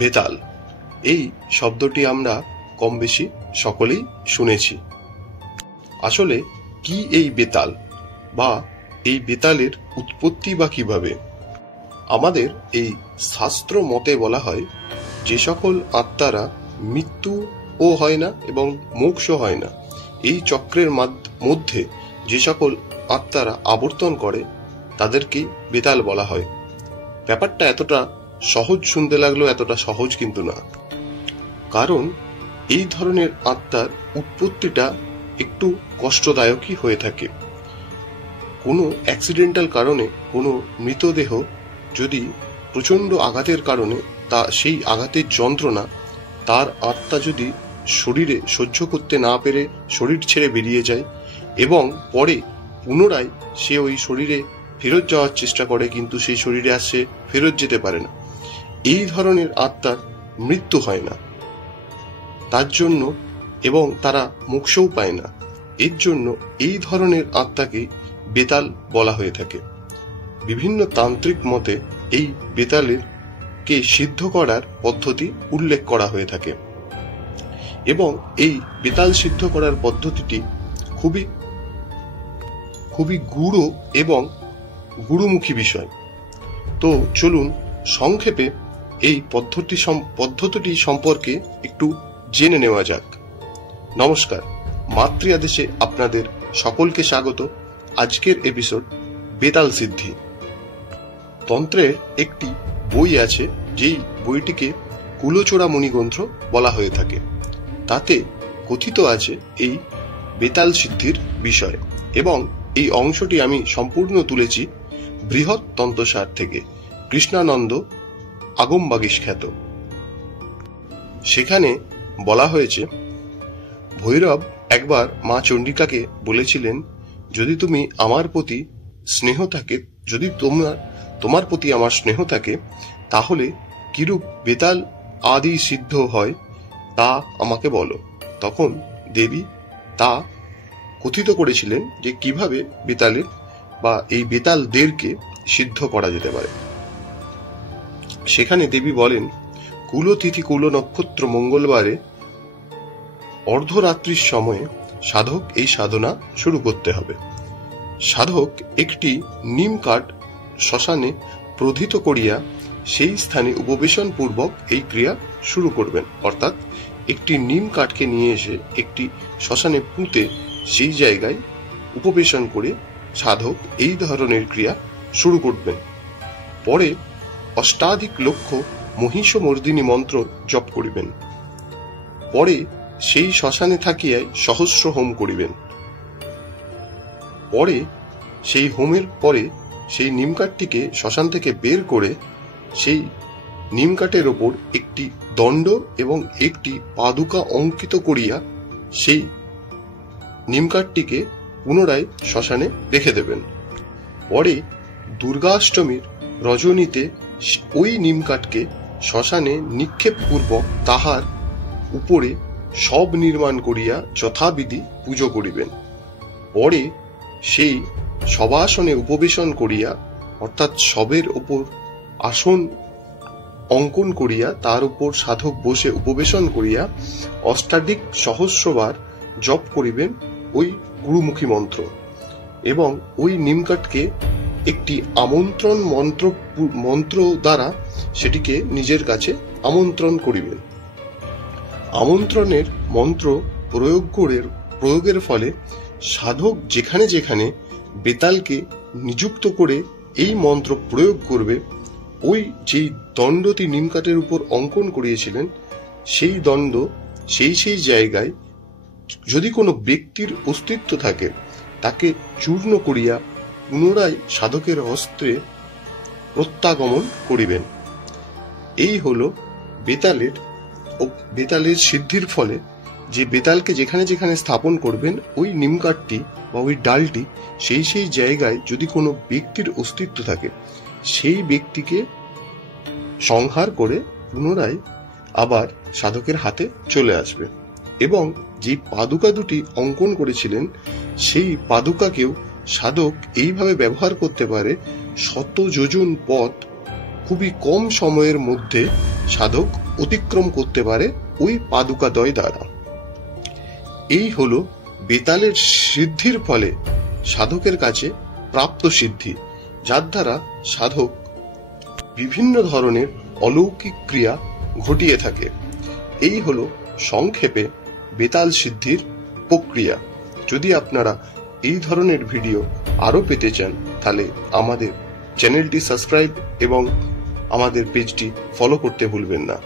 বেতাল, এই শব্দটি আমরা কম বেশি সকলেই শুনেছি। আসলে কি এই বেতাল, বা এই বেতালের উৎপত্তি বা কিভাবে? আমাদের এই শাস্ত্র মতে বলা হয়, যে সকল আত্মারা মৃত্যুও হয় না এবং মোক্ষ হয় না, এই চক্রের মধ্যে যে সকল আত্মারা আবর্তন করে তাদেরকেই বেতাল বলা হয়। ব্যাপারটা এতটা সহজ শুনতে লাগলেও এতটা সহজ কিন্তু না, কারণ এই ধরনের আত্মার উৎপত্তিটা একটু কষ্টদায়কই হয়ে থাকে। কোনো অ্যাক্সিডেন্টাল কারণে কোনো মৃতদেহ যদি প্রচণ্ড আঘাতের কারণে সেই আঘাতের যন্ত্রণা তার আত্মা যদি শরীরে সহ্য করতে না পেরে শরীর ছেড়ে বেরিয়ে যায় এবং পরে পুনরায় সে ওই শরীরে ফেরত যাওয়ার চেষ্টা করে, কিন্তু সেই শরীরে আর সে ফেরত যেতে পারে না, এই ধরনের আত্মার মৃত্যু হয় না তার জন্য, এবং তারা মোক্ষও পায় না। এর জন্য এই ধরনের আত্মাকে বেতাল বলা হয়ে থাকে। বিভিন্ন তান্ত্রিক মতে এই বেতালের কে সিদ্ধ করার পদ্ধতি উল্লেখ করা হয়ে থাকে, এবং এই বেতাল সিদ্ধ করার পদ্ধতিটি খুবই গূঢ় এবং গুরুমুখী বিষয়। তো চলুন সংক্ষেপে এই পদ্ধতিটি সম্পর্কে একটু জেনে নেওয়া যাক। নমস্কার, মাতৃ আদেশে আপনাদের সকলকে স্বাগত। আজকের এপিসোড বেতাল সিদ্ধি। তন্ত্রের একটি বই আছে, যেই বইটিকে কুলোচোরা মণিগ্রন্থ বলা হয়ে থাকে। তাতে কথিত আছে এই বেতাল সিদ্ধির বিষয়ে, এবং এই অংশটি আমি সম্পূর্ণ তুলেছি বৃহৎ তন্ত্রসার থেকে, কৃষ্ণানন্দ আগমবাগীশ খ্যাত। সেখানে বলা হয়েছে, ভৈরব একবার মা চণ্ডিকাকে বলেছিলেন, যদি তুমি আমার প্রতি স্নেহ থাকে, যদি তোমার প্রতি আমার স্নেহ থাকে, তাহলে কিরূপ বেতাল আদি সিদ্ধ হয় তা আমাকে বলো। তখন দেবী তা কথিত করেছিলেন যে কিভাবে বেতালের বা এই বেতালদেরকে সিদ্ধ করা যেতে পারে। সেখানে দেবী বলেন, কুলতিথি কুল নক্ষত্র মঙ্গলবারে অর্ধরাত্রির সময়ে সাধক এই সাধনা শুরু করতে হবে। সাধক একটি নিম কাঠ শ্মশানে প্রোধিত করিয়া সেই স্থানে উপবেশন পূর্বক এই ক্রিয়া শুরু করবেন। অর্থাৎ একটি নিম কাঠকে নিয়ে এসে একটি শ্মশানে পুঁতে সেই জায়গায় উপবেশন করে সাধক এই ধরনের ক্রিয়া শুরু করবেন। পরে অষ্টাধিক লক্ষ মহিষমর্দিনী মন্ত্র জপ করিবেন। পরে সেই শ্মশানে থাকিয়াই সহস্র হোম করিবেন। পরে সেই হোমের পরে সেই নিমকাঠটিকে শ্মশান থেকে বের করে সেই নিমকাঠের ওপর একটি দণ্ড এবং একটি পাদুকা অঙ্কিত করিয়া সেই নিমকাঠটিকে পুনরায় শ্মশানে রেখে দেবেন। পরে দুর্গাষ্টমীর রজনীতে ওই নিমকাঠকে শ্মশানে নিক্ষেপ পূর্বক তাহার উপরে শব নির্মাণ করিয়া যথাবিধি পুজো করিবেন। পরে সেই শবাসনে উপবেশন করিয়া, অর্থাৎ শবের উপর আসন অঙ্কন করিয়া তার উপর সাধক বসে উপবেশন করিয়া অষ্টাধিক সহস্রবার জপ করিবেন ওই গুরুমুখী মন্ত্র, এবং ওই নিমকাঠকে একটি আমন্ত্রণ মন্ত্র দ্বারা সেটিকে নিজের কাছে আমন্ত্রণ করিবেন। আমন্ত্রণের মন্ত্র প্রয়োগের ফলে সাধক যেখানে যেখানে বেতালকে নিযুক্ত করে এই মন্ত্র প্রয়োগ করবে, ওই যেই দণ্ডটি নিমকাঠের উপর অঙ্কন করিয়েছিলেন সেই দণ্ড সেই জায়গায় যদি কোনো ব্যক্তির অস্তিত্ব থাকে তাকে চূর্ণ করিয়া পুনরায় সাধকের হস্তে প্রত্যাগমন করিবেন। এই হলো বেতালের সিদ্ধির ফলে যে বেতালকে যেখানে যেখানে স্থাপন করবেন ওই নিমকাঠটি বা ওই ডালটি সেই জায়গায় যদি কোনো ব্যক্তির অস্তিত্ব থাকে সেই ব্যক্তিকে সংহার করে পুনরায় আবার সাধকের হাতে চলে আসবে। এবং যে পাদুকা দুটি অঙ্কন করেছিলেন সেই পাদুকাকেও সাধক এইভাবে ব্যবহার করতে পারে, শত যোজন পথ খুবই কম সময়ের মধ্যে সাধক অতিক্রম করতে পারে ওই পাদুকাদ্বয় দ্বারা। এই হলো বেতালের সিদ্ধির ফলে সাধকের কাছে প্রাপ্ত সিদ্ধি, যার দ্বারা সাধক বিভিন্ন ধরনের অলৌকিক ক্রিয়া ঘটিয়ে থাকে। এই হলো সংক্ষেপে বেতাল সিদ্ধির প্রক্রিয়া। যদি আপনারা এই ধরনের ভিডিও আরো পেতে চান, তাহলে আমাদের চ্যানেলটি সাবস্ক্রাইব এবং আমাদের পেজটি ফলো করতে ভুলবেন না।